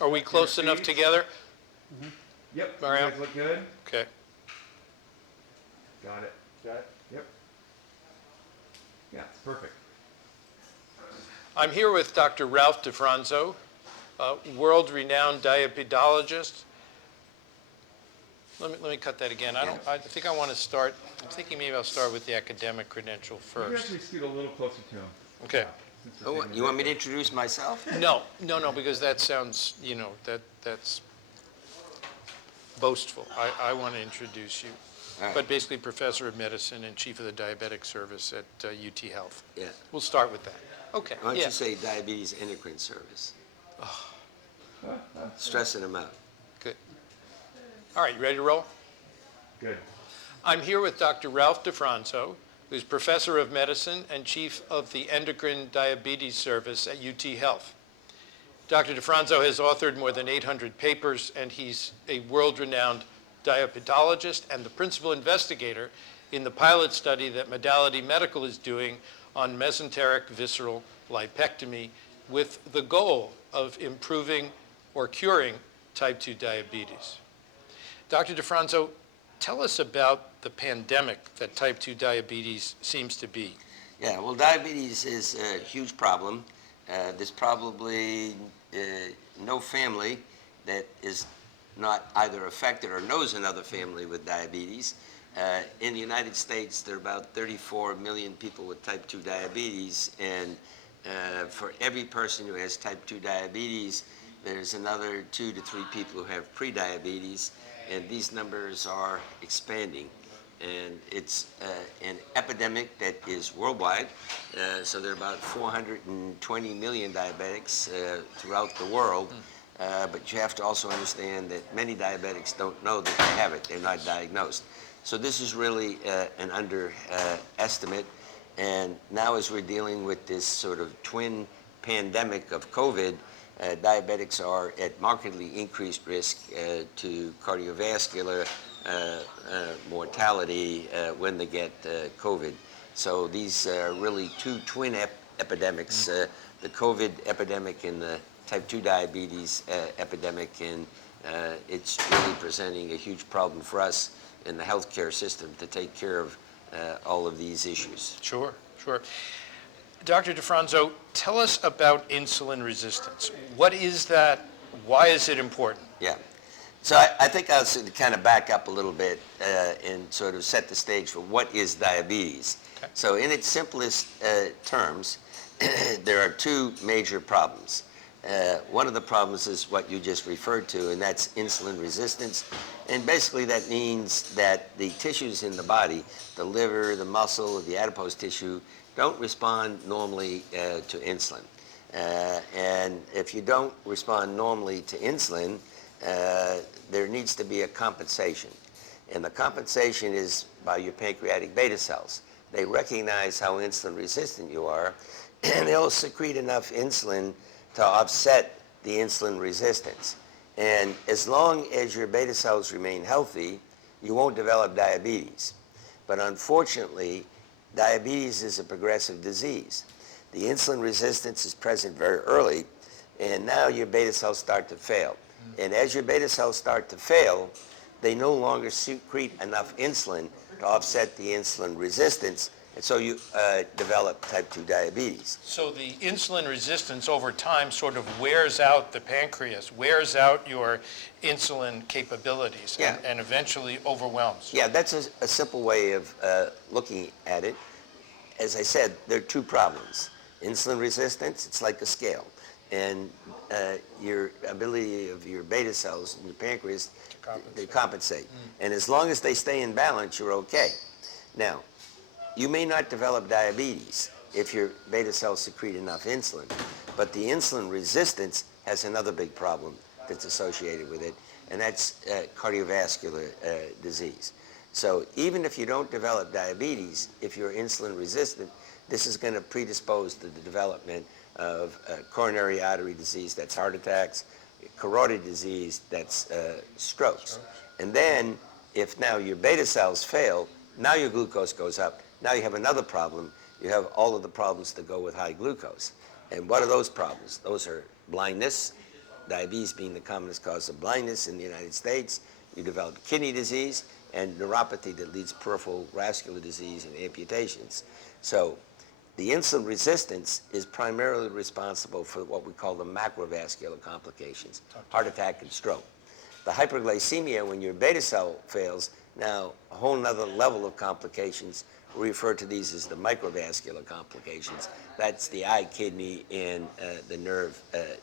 Are we close enough together? Yep. Mario? You guys look good? Okay. Got it. Got it? Yep. Yeah, it's perfect. I'm here with Dr. Ralph DeFranzo, world-renowned diabetologist. Let me cut that again. I think I want to start. I'm thinking maybe I'll start with the academic credential You first. actually scoot a little closer to him. Okay. Since we're Oh, taking a you want me to break. introduce myself? No, because that sounds, that's boastful. I want to introduce you. All right. But basically professor of medicine and chief of the diabetic service at UT Health. Yeah. We'll start with that. Okay. Why don't yeah. you say diabetes endocrine service? Stressing them out. Good. All right, you ready to roll? Good. I'm here with Dr. Ralph DeFranzo, who's professor of medicine and chief of the endocrine diabetes service at UT Health. Dr. DeFranzo has authored more than 800 papers, and he's a world-renowned diabetologist and the principal investigator in the pilot study that Modality Medical is doing on mesenteric visceral lipectomy with the goal of improving or curing type 2 diabetes. Dr. DeFranzo, tell us about the pandemic that type 2 diabetes seems to be. Yeah, well, diabetes is a huge problem. There's probably no family that is not either affected or knows another family with diabetes. In the United States, there are about 34 million people with type 2 diabetes, and for every person who has type 2 diabetes, there's another 2 to 3 people who have prediabetes, and these numbers are expanding. And it's an epidemic that is worldwide, so there are about 420 million diabetics throughout the world. But you have to also understand that many diabetics don't know that they have it. They're not diagnosed. So this is really an underestimate. And now as we're dealing with this sort of twin pandemic of COVID, diabetics are at markedly increased risk to cardiovascular mortality when they get COVID. So these are really two twin epidemics, the COVID epidemic and the type 2 diabetes epidemic, and it's really presenting a huge problem for us in the healthcare system to take care of all of these issues. Sure. Dr. DeFranzo, tell us about insulin resistance. What is that? Why is it important? Yeah. So I think I'll sort of kind of back up a little bit and sort of set the stage for what is diabetes. Okay. So in its simplest terms, there are two major problems. One of the problems is what you just referred to, and that's insulin resistance. And basically that means that the tissues in the body, the liver, the muscle, the adipose tissue, don't respond normally to insulin. And if you don't respond normally to insulin, there needs to be a compensation. And the compensation is by your pancreatic beta cells. They recognize how insulin resistant you are, and they'll secrete enough insulin to offset the insulin resistance. And as long as your beta cells remain healthy, you won't develop diabetes. But unfortunately, diabetes is a progressive disease. The insulin resistance is present very early, and now your beta cells start to fail. And as your beta cells start to fail, they no longer secrete enough insulin to offset the insulin resistance, and so you develop type 2 diabetes. So the insulin resistance over time sort of wears out the pancreas, wears out your insulin capabilities, Yeah. and eventually overwhelms. Yeah, that's a simple way of looking at it. As I said, there are two problems. Insulin resistance, it's like a scale. And your ability of your beta cells in your pancreas to compensate. And as long as they stay in balance, you're okay. Now, you may not develop diabetes if your beta cells secrete enough insulin, but the insulin resistance has another big problem that's associated with it, and that's cardiovascular disease. So even if you don't develop diabetes, if you're insulin resistant, this is going to predispose to the development of coronary artery disease, that's heart attacks, carotid disease, that's strokes. And then if now your beta cells fail, now your glucose goes up. Now you have another problem. You have all of the problems that go with high glucose. And what are those problems? Those are blindness, diabetes being the commonest cause of blindness in the United States, you develop kidney disease and neuropathy that leads to peripheral vascular disease and amputations. So the insulin resistance is primarily responsible for what we call the macrovascular complications, heart attack and stroke. The hyperglycemia, when your beta cell fails, now a whole nother level of complications. We refer to these as the microvascular complications. That's the eye, kidney, and the nerve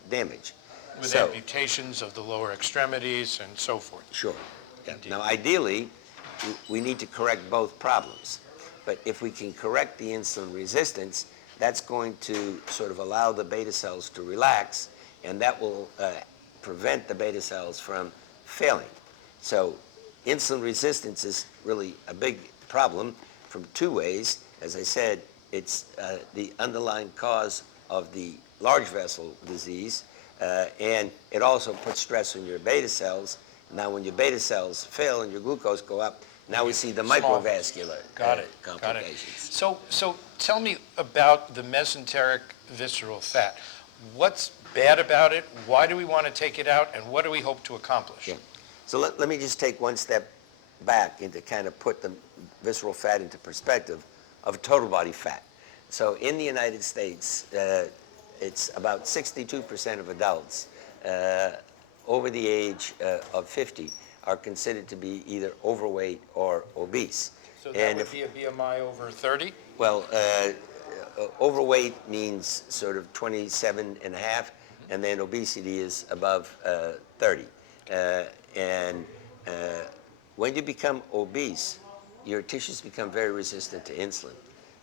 damage. With amputations of the lower extremities and so forth. Sure. Yeah. Indeed. Now, ideally, we need to correct both problems. But if we can correct the insulin resistance, that's going to sort of allow the beta cells to relax, and that will prevent the beta cells from failing. So insulin resistance is really a big problem from two ways. As I said, it's the underlying cause of the large vessel disease, and it also puts stress on your beta cells. Now, when your beta cells fail and your glucose go up, now we see the microvascular complications. So tell me about the mesenteric visceral fat. What's bad about it? Why do we want to take it out? And what do we hope to accomplish? Yeah. So let me just take one step back and to kind of put the visceral fat into perspective of total body fat. So in the United States, it's about 62% of adults over the age of 50 are considered to be either overweight or obese. So that would be a BMI over 30? Well, overweight means sort of 27 and a half, and then obesity is above 30. And when you become obese, your tissues become very resistant to insulin.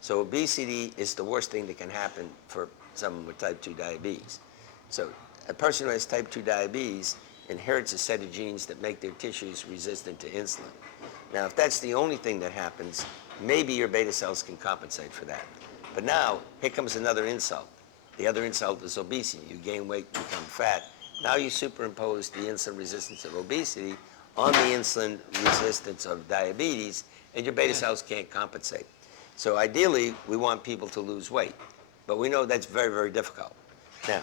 So obesity is the worst thing that can happen for someone with type 2 diabetes. So a person who has type 2 diabetes inherits a set of genes that make their tissues resistant to insulin. Now, if that's the only thing that happens, maybe your beta cells can compensate for that. But now, here comes another insult. The other insult is obesity. You gain weight, become fat. Now you superimpose the insulin resistance of obesity on the insulin resistance of diabetes, and your beta cells can't compensate. So ideally, we want people to lose weight. But we know that's very, very difficult. Now,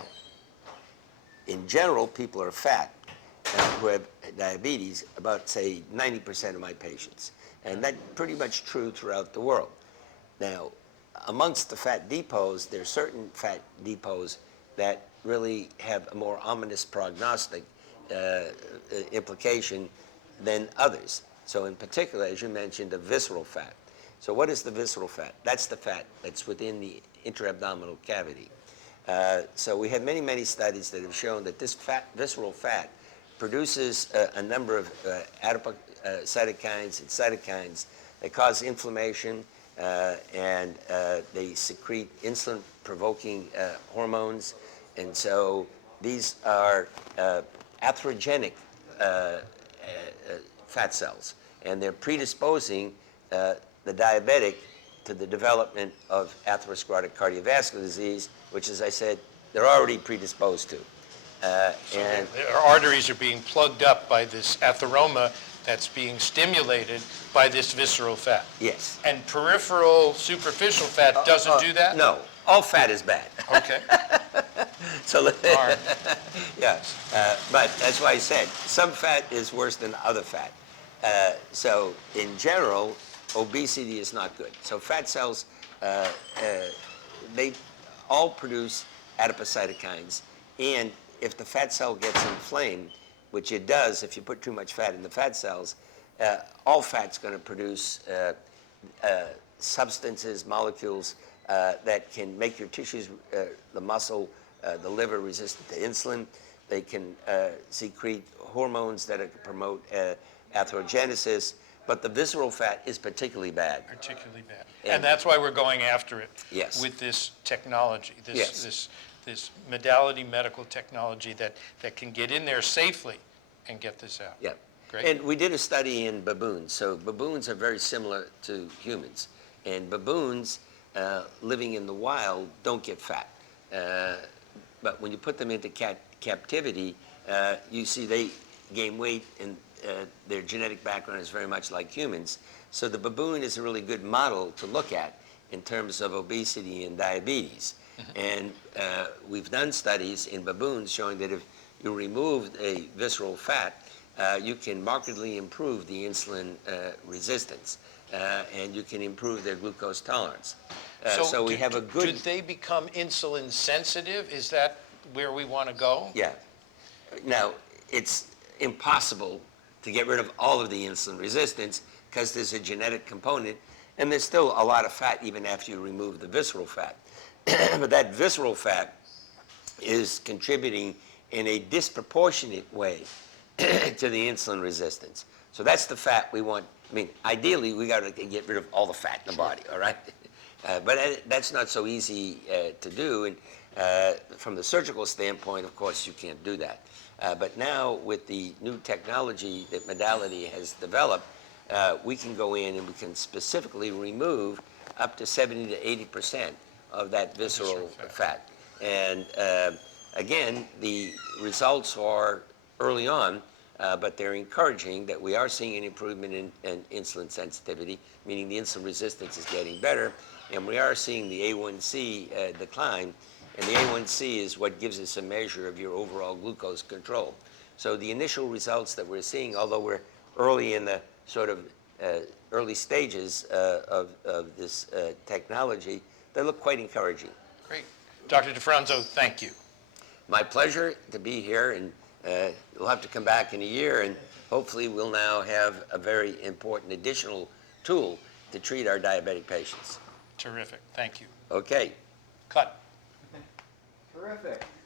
in general, people are fat who have diabetes, about, say, 90% of my patients. And that's pretty much true throughout the world. Now, amongst the fat depots, there are certain fat depots that really have a more ominous prognostic implication than others. So in particular, as you mentioned, the visceral fat. So what is the visceral fat? That's the fat that's within the intra-abdominal cavity. So we have many, many studies that have shown that this visceral fat produces a number of cytokines and cytokines that cause inflammation, and they secrete insulin-provoking hormones. And so these are atherogenic fat cells, and they're predisposing the diabetic to the development of atherosclerotic cardiovascular disease, which, as I said, they're already predisposed to. So their arteries are being plugged up by this atheroma that's being stimulated by this visceral fat. Yes. And peripheral superficial fat doesn't do that? No, all fat is bad. Okay. So All right. yeah, but that's why I said some fat is worse than other fat. So in general, obesity is not good. So fat cells, they all produce adipocytokines, and if the fat cell gets inflamed, which it does if you put too much fat in the fat cells, all fat's going to produce substances, molecules that can make your tissues, the muscle, the liver resistant to insulin. They can secrete hormones that promote atherogenesis, but the visceral fat is particularly bad. Particularly bad. And that's why we're going after it. Yes. With this technology, Yes. this modality medical technology that can get in there safely and get this out. Yeah. Great. And we did a study in baboons. So baboons are very similar to humans. And baboons living in the wild don't get fat. But when you put them into captivity, you see they gain weight, and their genetic background is very much like humans. So the baboon is a really good model to look at in terms of obesity and diabetes. Mm-hmm. And we've done studies in baboons showing that if you remove a visceral fat, you can markedly improve the insulin resistance, and you can improve their glucose tolerance. So we have a good... Do they become insulin sensitive? Is that where we want to go? Yeah. Now, it's impossible to get rid of all of the insulin resistance because there's a genetic component, and there's still a lot of fat even after you remove the visceral fat. But that visceral fat is contributing in a disproportionate way to the insulin resistance. So that's the fat we want. I mean, ideally, we got to get rid of all the fat in the body, all right? But that's not so easy to do. And from the surgical standpoint, of course, you can't do that. But now, with the new technology that Modality has developed, we can go in and we can specifically remove up to 70 to 80% of that visceral fat. And again, the results are early on, but they're encouraging that we are seeing an improvement in insulin sensitivity, meaning the insulin resistance is getting better, and we are seeing the A1C decline, and the A1C is what gives us a measure of your overall glucose control. So the initial results that we're seeing, although we're early in the sort of early stages of this technology, they look quite encouraging. Great. Dr. DeFronzo, thank you. My pleasure to be here, and you'll have to come back in a year, and hopefully we'll now have a very important additional tool to treat our diabetic patients. Terrific. Thank you. Okay. Cut. Terrific.